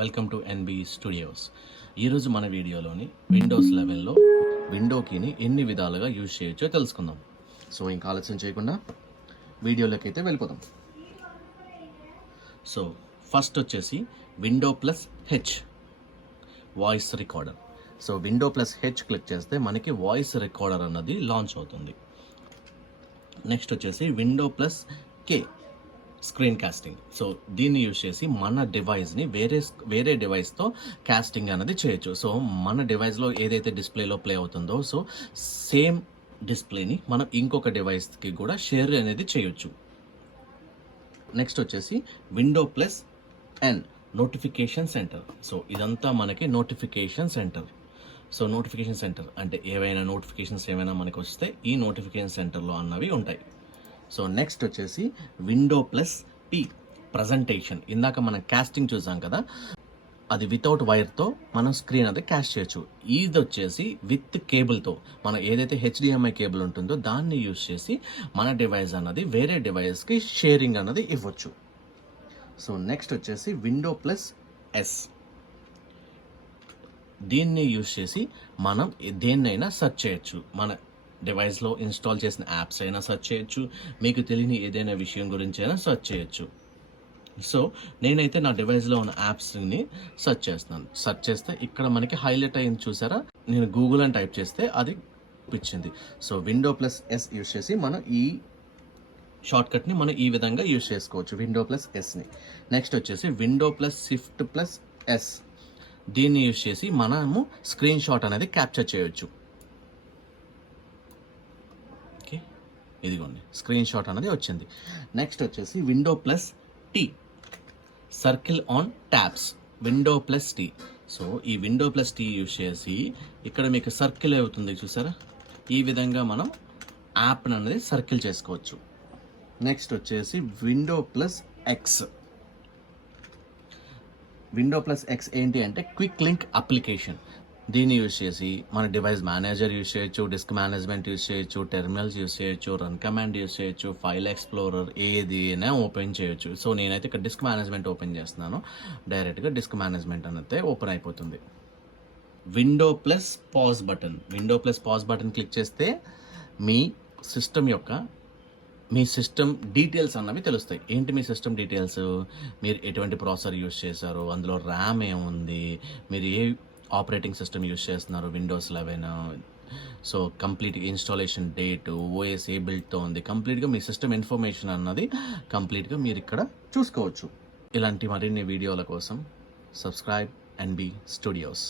Welcome to NB studios. ఈరోజు మన వీడియోలోని విండోస్ 11లో విండో కీని ఎన్ని విధాలుగా యూజ్ చేయొచ్చో తెలుసుకుందాం. సో ఇంకా ఆలస్యం చేయకుండా వీడియోలోకి అయితే వెళ్ళిపోదాం. సో ఫస్ట్ వచ్చేసి window plus H voice recorder. So window plus H click చేస్తే మనకి వాయిస్ రికార్డర్ అన్నది లాంచ్ అవుతుంది. నెక్స్ట్ వచ్చేసి window plus K screen casting. So దీన్ని యూజ్ చేసి మన డివైస్ని వేరే డివైస్తో కాస్టింగ్ అనేది చేయొచ్చు. సో మన డివైస్లో ఏదైతే డిస్ప్లేలో ప్లే అవుతుందో సో సేమ్ డిస్ప్లేని మనం ఇంకొక డివైస్కి కూడా షేర్ అనేది చేయొచ్చు. నెక్స్ట్ వచ్చేసి విండో ప్లస్ ఎన్ నోటిఫికేషన్ సెంటర్. సో ఇదంతా మనకి notification centre. So notification centre అంటే ఏవైనా నోటిఫికేషన్స్ ఏమైనా మనకి వస్తే ఈ నోటిఫికేషన్ సెంటర్లో అన్నవి ఉంటాయి. సో నెక్స్ట్ వచ్చేసి విండో ప్లస్ పి ప్రజెంటేషన్. ఇందాక మనం కాస్టింగ్ చూసాం కదా, అది వితౌట్ వైర్తో మనం స్క్రీన్ అది క్యాస్ట్ చేయొచ్చు. ఇది వచ్చేసి విత్ కేబుల్తో మనం ఏదైతే హెచ్డిఎంఐ కేబుల్ ఉంటుందో దాన్ని యూజ్ చేసి మన డివైస్ అన్నది వేరే డివైస్కి షేరింగ్ అన్నది ఇవ్వచ్చు. సో నెక్స్ట్ వచ్చేసి విండో ప్లస్ ఎస్. దీన్ని యూజ్ చేసి మనం దేన్నైనా సెర్చ్ చేయొచ్చు. మన డివైస్లో ఇన్స్టాల్ చేసిన యాప్స్ అయినా సెర్చ్ చేయొచ్చు, మీకు తెలియని ఏదైనా విషయం గురించి అయినా సెర్చ్ చేయొచ్చు. సో నేనైతే నా డివైస్లో ఉన్న యాప్స్ని సెర్చ్ చేస్తున్నాను. సెర్చ్ చేస్తే ఇక్కడ మనకి హైలైట్ అయింది చూసారా, నేను గూగుల్ అని టైప్ చేస్తే అది ఇచ్చింది. So window plus S use చేసి మనం ఈ షార్ట్కట్ని మనం ఈ విధంగా యూజ్ చేసుకోవచ్చు, విండో ప్లస్ ఎస్ని. నెక్స్ట్ వచ్చేసి window plus shift plus S. దీన్ని యూజ్ చేసి మనము స్క్రీన్ షాట్ అనేది క్యాప్చర్ చేయొచ్చు. ఓకే, ఇదిగోండి స్క్రీన్ షాట్ అనేది వచ్చింది. నెక్స్ట్ వచ్చేసి window plus T circle on tabs. Window plus T. So ఈ విండో ప్లస్ టీ యూజ్ చేసి ఇక్కడ మీకు సర్కిల్ అవుతుంది చూసారా, ఈ విధంగా మనం యాప్ని అనేది సర్కిల్ చేసుకోవచ్చు. నెక్స్ట్ వచ్చేసి window plus X. Window plus X ఏంటి అంటే క్విక్ లింక్ అప్లికేషన్. దీన్ని యూజ్ చేసి మన డివైస్ మేనేజర్ యూజ్ చేయొచ్చు, డిస్క్ మేనేజ్మెంట్ యూజ్ చేయొచ్చు, టెర్మినల్స్ యూజ్ చేయొచ్చు, రన్ కమాండ్ యూజ్ చేయొచ్చు, ఫైల్ ఎక్స్ప్లోరర్ ఏదైనా ఓపెన్ చేయొచ్చు. సో నేనైతే ఇక్కడ డిస్క్ మేనేజ్మెంట్ ఓపెన్ చేస్తున్నాను. డైరెక్ట్గా డిస్క్ మేనేజ్మెంట్ అనేది ఓపెన్ అయిపోతుంది. Window plus pause button. Window plus pause button click చేస్తే మీ సిస్టమ్ డీటెయిల్స్ అన్నవి తెలుస్తాయి. ఏంటి మీ సిస్టమ్ డీటెయిల్స్, మీరు ఎటువంటి ప్రాసెసర్ యూజ్ చేశారు, అందులో ర్యామ్ ఏముంది, మీరు ఏ ఆపరేటింగ్ సిస్టమ్ యూజ్ చేస్తున్నారు, Windows 11. So complete installation date, OS ఏ బిల్డ్తో ఉంది, కంప్లీట్గా మీ సిస్టమ్ ఇన్ఫర్మేషన్ అన్నది కంప్లీట్గా మీరు ఇక్కడ చూసుకోవచ్చు. ఇలాంటి మరిన్ని వీడియోల కోసం సబ్స్క్రైబ్ ఎన్బి స్టూడియోస్.